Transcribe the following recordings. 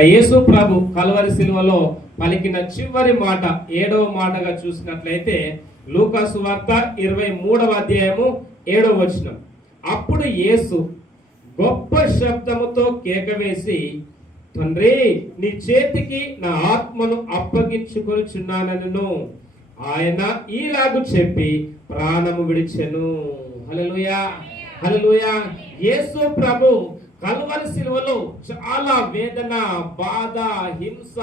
ఆ యేసు ప్రభు కల్వరి సిలువలో పలికిన చివరి మాట ఏడవ మాటగా చూసినట్లయితే లూకాసు వార్త ఇరవై మూడవ అధ్యాయము ఏడవ వచనం. అప్పుడు యేసు గొప్ప శబ్దముతో కేక వేసి తండ్రి నీ చేతికి నా ఆత్మను అప్పగించుకొనిచున్నానను ఆయన ఈలాగు చెప్పి ప్రాణము విడిచెను. హలలుయా హలలుయా యేసు ప్రభు కల్వరి సిలువలో చాలా వేదన బాధ హింస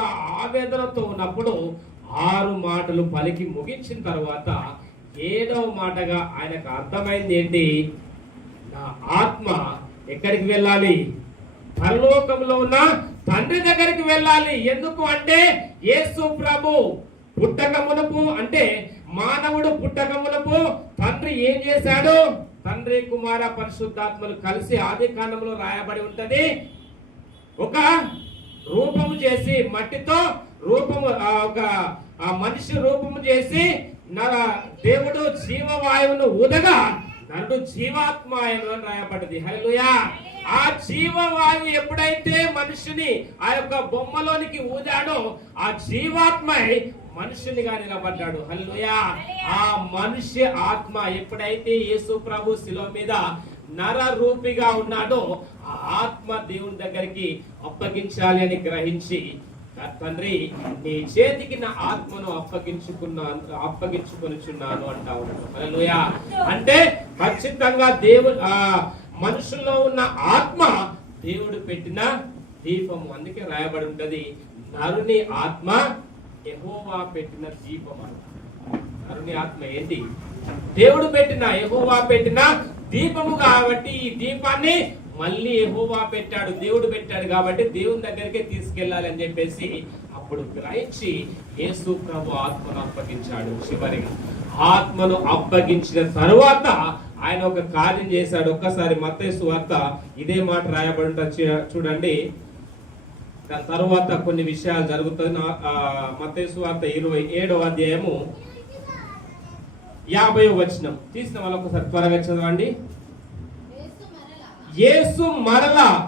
ఆవేదనతో ఉన్నప్పుడు ఆరు మాటలు పలికి ముగించిన తర్వాత ఏడవ మాటగా ఆయనకు అర్థమైంది ఏంటి? నా ఆత్మ ఎక్కడికి వెళ్ళాలి? పరలోకంలో ఉన్న తండ్రి దగ్గరికి వెళ్ళాలి. ఎందుకు అంటే యేసు ప్రభు పుట్టక మునుపు అంటే మానవుడు పుట్టక మునుపు తండ్రి ఏం చేశాడు? తండ్రి కుమార పరిశుద్ధాత్మలు కలిసి ఆది కాండంలో రాయబడి ఉంటది. ఒక రూపము చేసి మట్టితో రూపము ఒక ఆ మనిషి రూపము చేసి నర దేవుడు జీవవాయువును ఊదగా నన్ను జీవాత్మాయను అని రాయబడ్డది. హల్లెలూయా. ఆ జీవవాయువు ఎప్పుడైతే మనిషిని ఆ యొక్క బొమ్మలోనికి ఊదాడో ఆ జీవాత్మై మనుషునిగా నిలబడ్డాడు. హల్లుయా ఆ మనిషి ఆత్మ ఎప్పుడైతే యేసు ప్రభు శిలో మీద నర రూపిగా ఉన్నాడో ఆ ఆత్మ దేవుని దగ్గరికి అప్పగించాలి అని గ్రహించి తండ్రి నీ చేతికి నా ఆత్మను అప్పగించుకున్నాను అప్పగించుకొనిచున్నాను అంటావు హల్లెలూయా. అంటే ఖచ్చితంగా దేవుడు మనుషుల్లో ఉన్న ఆత్మ దేవుడు పెట్టిన దీపము. అందుకే రాయబడి ఉంటది నరుని ఆత్మ యహోవా పెట్టిన దీపం అంట. నరుని ఆత్మ ఏంటి? దేవుడు పెట్టిన యహోవా పెట్టిన దీపము కాబట్టి ఈ దీపాన్ని మళ్ళీ యెహోవా పెట్టాడు దేవుడు పెట్టాడు కాబట్టి దేవుని దగ్గరికే తీసుకెళ్ళాలి అని చెప్పేసి అప్పుడు గ్రహించి యేసు ప్రభు ఆత్మను అప్పగించాడు చివరిగా. ఆత్మను అప్పగించిన తరువాత ఆయన ఒక కార్యం చేశాడు. ఒక్కసారి మత్తయి వార్త ఇదే మాట రాయబడి చూడండి. దాని తర్వాత కొన్ని విషయాలు జరుగుతుంది మత్తయి వార్త ఇరవై ఏడవ అధ్యాయము యాభై వచనం. తీసిన వాళ్ళు ఒకసారి త్వరగా చదవండి. యేసు మరల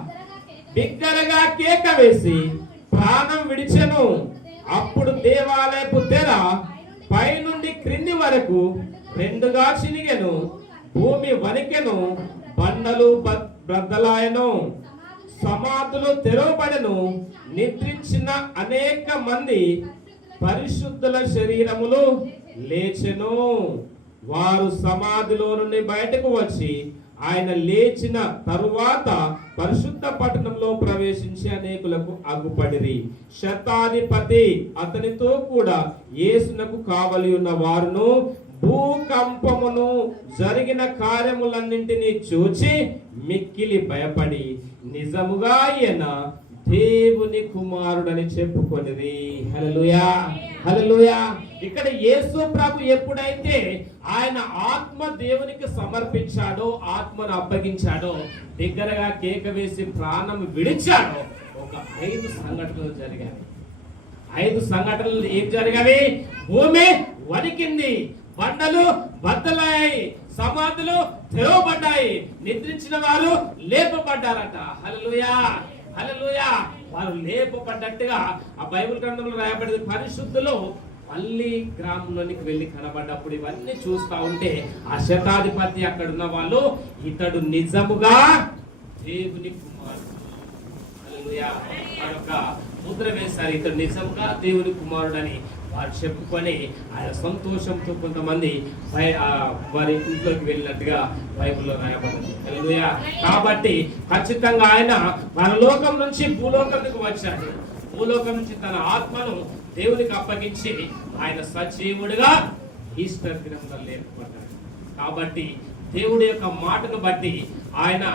బిగ్గరగా కేక వేసి ప్రాణం విడిచెను. అప్పుడు దేవాలయపు తెర పైనుండి క్రింది వరకు రెండుగా చినిగెను. భూమి వణికెను. బండలు బ- బ్రద్దలాయను సమాధులు తెరవబడెను. నిద్రించిన అనేక మంది పరిశుద్ధుల శరీరములు లేచెను. వారు సమాధిలో నుండి బయటకు వచ్చి ఆయన లేచిన తరువాత పరిశుద్ధ పట్టణంలో ప్రవేశించి అనేకులకు అగ్గుపడిరి శతాధిపతి అతనితో కూడా యేసునకు కావలి ఉన్న వారును భూకంపమును జరిగిన కార్యములన్నింటినీ చూచి మిక్కిలి భయపడి నిజముగా ఆయన దేవుని కుమారుడని చెప్పుకొనిది హలలుయా హలలుయా ఇక్కడ యేసు ప్రభు ఎప్పుడైతే ఆయన ఆత్మ దేవునికి సమర్పించాడో ఆత్మను అప్పగించాడో దగ్గరగా కేక వేసి ప్రాణం విడిచాడో ఒక ఐదు సంఘటనలు జరిగాయి. ఐదు సంఘటనలు ఏం జరిగాయి? భూమి వణికింది బండలు బద్దలయ్యాయి సమాధులు తెరవబడ్డాయి. నిద్రించిన వారు లేపబడ్డారట. హలలుయా హలలుయా వారు లేపబడ్డట్టుగా ఆ బైబిల్ గ్రంథంలో రాయబడింది పరిశుద్ధులు మళ్ళీ గ్రామంలోనికి వెళ్ళి కనబడ్డప్పుడు ఇవన్నీ చూస్తా ఉంటే ఆ శతాధిపతి అక్కడ ఉన్న వాళ్ళు ఇతడు నిజముగా దేవుని కుమారుడు. హల్లెలూయా. ముద్ర వేశారు ఇతడు నిజముగా దేవుని కుమారుడని. వారు చెప్పుకొని ఆయన సంతోషంతో కొంతమంది ఆ వారి ఇంట్లోకి వెళ్ళినట్టుగా బైబిల్లో రాయబడింది. కాబట్టి ఖచ్చితంగా ఆయన పరలోకం నుంచి భూలోకానికి వచ్చాడు. భూలోకం నుంచి తన ఆత్మను దేవునికి అప్పగించి ఆయన సజీవుడిగా ఈస్టర్ దినంలో లేపబడ్డాడు. కాబట్టి దేవుడి యొక్క మాటను బట్టి ఆయన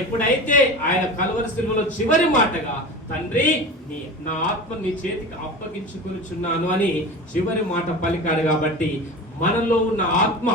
ఎప్పుడైతే ఆయన కలవరి సినిమాలో చివరి మాటగా తండ్రి నీ నా ఆత్మ నీ చేతికి అప్పగించుకొనిచున్నాను అని చివరి మాట పలికాడు కాబట్టి మనలో ఉన్న ఆత్మ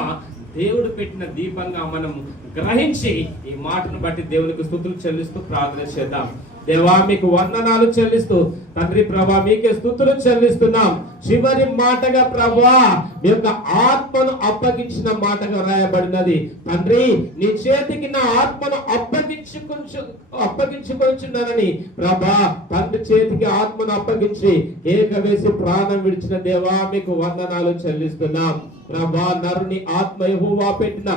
దేవుడు పెట్టిన దీపంగా మనం గ్రహించి ఈ మాటను బట్టి దేవునికి స్థుతులు చెల్లిస్తూ ప్రార్థన చేద్దాం. దేవా మీకు వందనాలు చెల్లిస్తూ తండ్రి ప్రభా మీకే స్థుతులు చెల్లిస్తున్నాం. చివరి మాటగా ప్రభా మీ యొక్క ఆత్మను అప్పగించిన మాటగా రాయబడినది. తండ్రి నీ చేతికి నా ఆత్మను అప్పగించుకొంచు అప్పగించుకొచ్చున్నానని ప్రభా తండ్రి చేతికి ఆత్మను అప్పగించి ఏక వేసి ప్రాణం విడిచిన దేవా మీకు వందనాలు చెల్లిస్తున్నాం. ప్రభా నరుని ఆత్మ యెహోవా పెట్టిన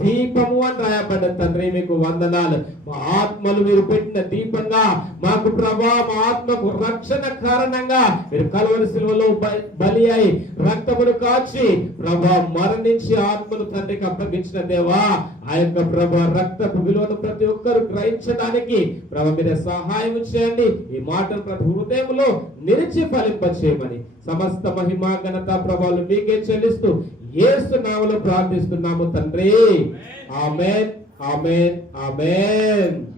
దీపము అని రాయబడ్డ తండ్రి మీకు వందనాలు. మా ఆత్మలు మీరు పెట్టిన దీపంగా మాకు ప్రభా మా ఆత్మకు రక్షణ కారణంగా మీరు కలవరి సిలువలో బలి అయి రక్తమును కాచి ప్రభా మరణించి ఆత్మను తండ్రికి అప్పగించిన దేవా ఆ యొక్క ప్రభా రక్తపు విలువను ప్రతి ఒక్కరు గ్రహించడానికి ప్రభా మీద సహాయం చేయండి. ఈ మాటలు ప్రతి హృదయంలో నిలిచి ఫలింపచేయమని. సమస్త మహిమా ఘనత ప్రభావాలు మీకే చెల్లిస్తూ యేసు నామములో ప్రార్థిస్తున్నాము తండ్రి. Amen amen amen.